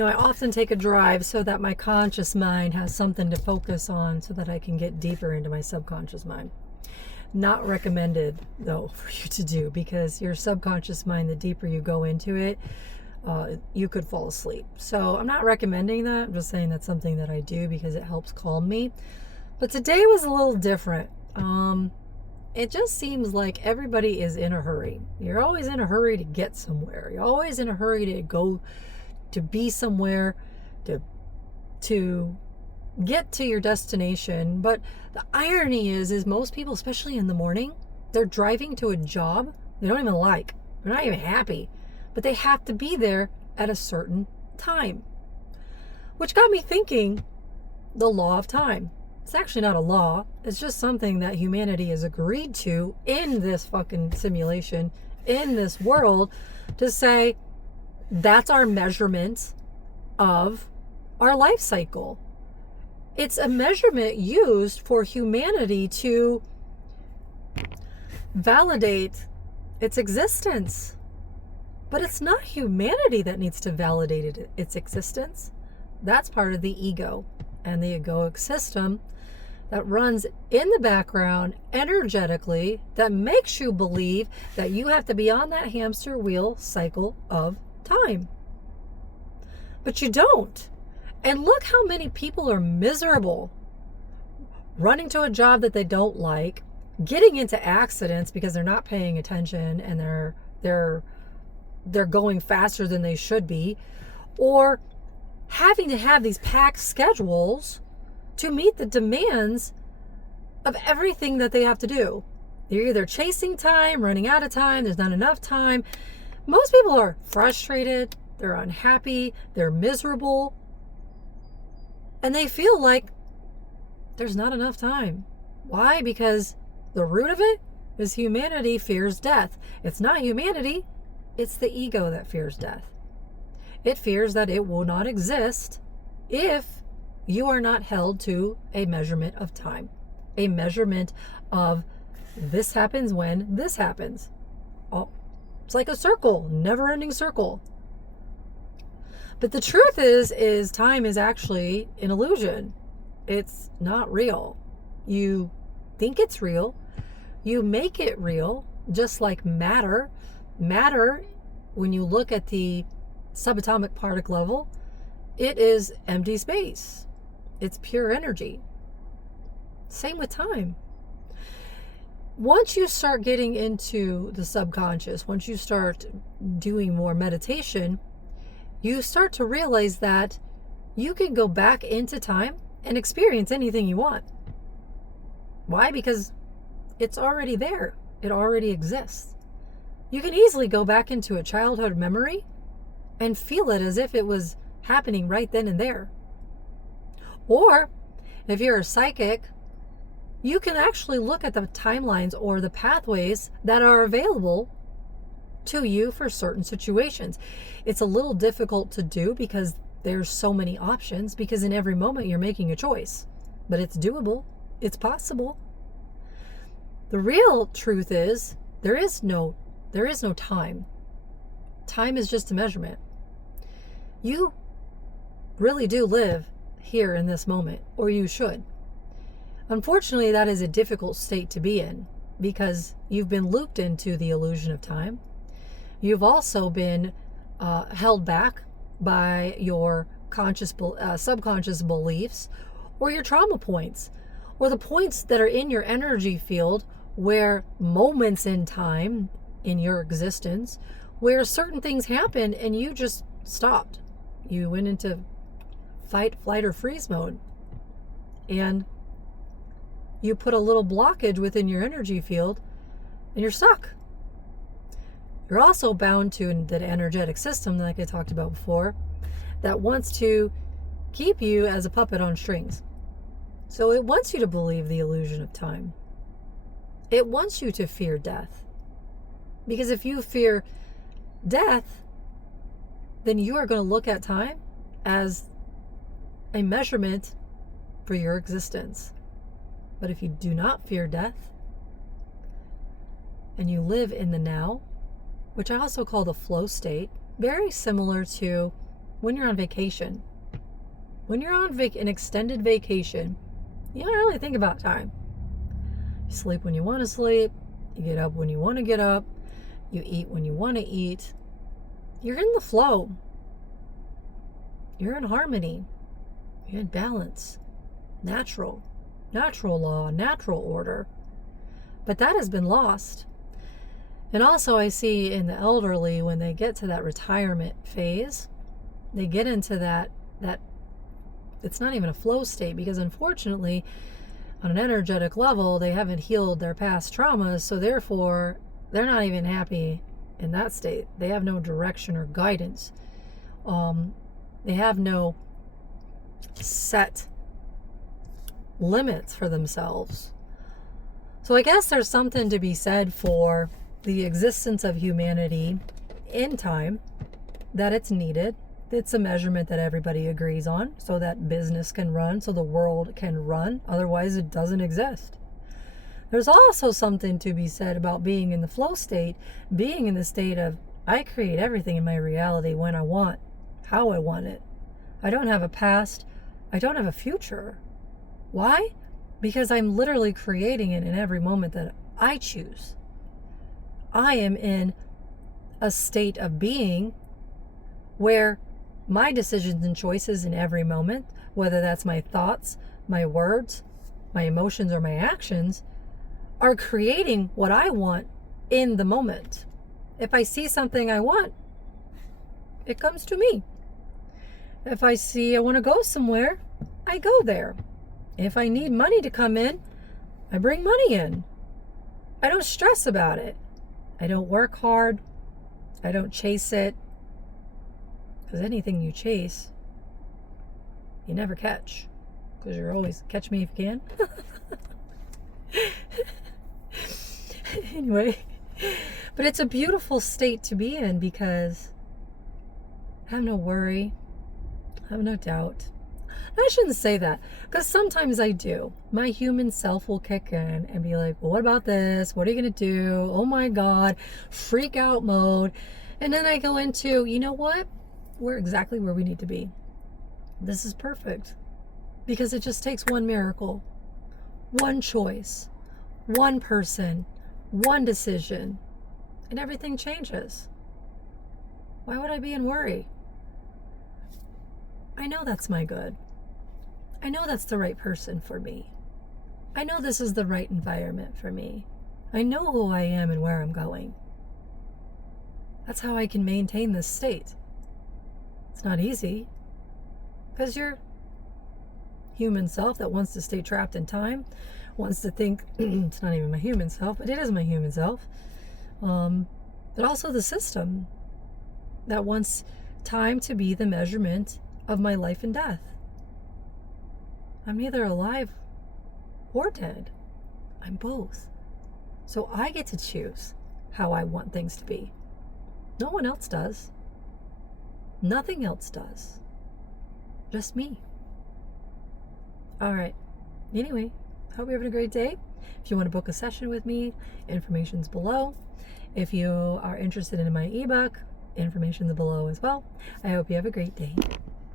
I often take a drive so that my conscious mind has something to focus on so that I can get deeper into my subconscious mind. Not recommended, though, for you to do, because your subconscious mind, the deeper you go into it, you could fall asleep. So I'm not recommending that. I'm just saying that's something that I do because it helps calm me. But today was a little different. It just seems like everybody is in a hurry. You're always in a hurry to get somewhere. You're always in a hurry to go, to be somewhere, to get to your destination. But the irony is most people, especially in the morning, they're driving to a job they don't even like. They're not even happy, but they have to be there at a certain time. Which got me thinking, the law of time. It's actually not a law. It's just something that humanity has agreed to in this fucking simulation, in this world, to say that's our measurement of our life cycle. It's a measurement used for humanity to validate its existence. But it's not humanity that needs to validate its existence. That's part of the ego and the egoic system that runs in the background energetically, that makes you believe that you have to be on that hamster wheel cycle of time. But you don't. And look how many people are miserable, running to a job that they don't like, getting into accidents because they're not paying attention and they're going faster than they should be, or having to have these packed schedules to meet the demands of everything that they have to do. They're either chasing time, running out of time, there's not enough time. Most people are frustrated, they're unhappy, they're miserable, and they feel like there's not enough time. Why? Because the root of it is humanity fears death. It's not humanity, it's the ego that fears death. It fears that it will not exist if you are not held to a measurement of time, a measurement of this happens when this happens. Oh, it's like a circle, never-ending circle. But the truth is time is actually an illusion. It's not real. You think it's real. You make it real, just like matter. Matter, when you look at the subatomic particle level, it is empty space. It's pure energy. Same with time. Once you start getting into the subconscious, once you start doing more meditation, you start to realize that you can go back into time and experience anything you want. Why? Because it's already there. It already exists. You can easily go back into a childhood memory and feel it as if it was happening right then and there. Or if you're a psychic, you can actually look at the timelines or the pathways that are available to you for certain situations. It's a little difficult to do because there's so many options, because in every moment you're making a choice. But it's doable. It's possible. The real truth is there is no time. Time is just a measurement. You really do live here in this moment, or you should. Unfortunately, that is a difficult state to be in because you've been looped into the illusion of time. You've also been held back by your subconscious beliefs, or your trauma points, or the points that are in your energy field where moments in time in your existence where certain things happened and you just stopped. You went into fight, flight, or freeze mode. And you put a little blockage within your energy field and you're stuck. You're also bound to that energetic system, like I talked about before, that wants to keep you as a puppet on strings. So it wants you to believe the illusion of time. It wants you to fear death. Because if you fear death, then you are going to look at time as a measurement for your existence. But if you do not fear death, and you live in the now, which I also call the flow state, very similar to when you're on vacation. When you're on an extended vacation, you don't really think about time. You sleep when you want to sleep. You get up when you want to get up. You eat when you want to eat. You're in the flow. You're in harmony. You're in balance. Natural law, natural order. But that has been lost. And also I see in the elderly, when they get to that retirement phase, they get into that it's not even a flow state, because unfortunately on an energetic level they haven't healed their past traumas, so therefore they're not even happy in that state. They have no direction or guidance. They have no set limits for themselves. So I guess there's something to be said for the existence of humanity in time, that it's needed. It's a measurement that everybody agrees on, so that business can run, so the world can run. Otherwise, it doesn't exist. There's also something to be said about being in the flow state, being in the state of, I create everything in my reality when I want, how I want it. I don't have a past. I don't have a future. Why? Because I'm literally creating it in every moment that I choose. I am in a state of being where my decisions and choices in every moment, whether that's my thoughts, my words, my emotions, or my actions, are creating what I want in the moment. If I see something I want, it comes to me. If I see I want to go somewhere, I go there. If I need money to come in, I bring money in. I don't stress about it. I don't work hard. I don't chase it. Because anything you chase, you never catch. Because you're always, catch me if you can. Anyway, but it's a beautiful state to be in, because I have no worry. I have no doubt. I shouldn't say that, because sometimes I do. My human self will kick in and be like, well, what about this? What are you going to do? Oh my God, freak out mode. And then I go into, you know what? We're exactly where we need to be. This is perfect, because it just takes one miracle, one choice, one person, one decision, and everything changes. Why would I be in worry? I know that's my good. I know that's the right person for me. I know this is the right environment for me. I know who I am and where I'm going. That's how I can maintain this state. It's not easy, because your human self that wants to stay trapped in time, wants to think, it's not even my human self, but it is my human self. But also the system that wants time to be the measurement of my life and death. I'm neither alive or dead. I'm both. So I get to choose how I want things to be. No one else does. Nothing else does. Just me. All right. Anyway, hope you're having a great day. If you want to book a session with me, information's below. If you are interested in my ebook, information's below as well. I hope you have a great day.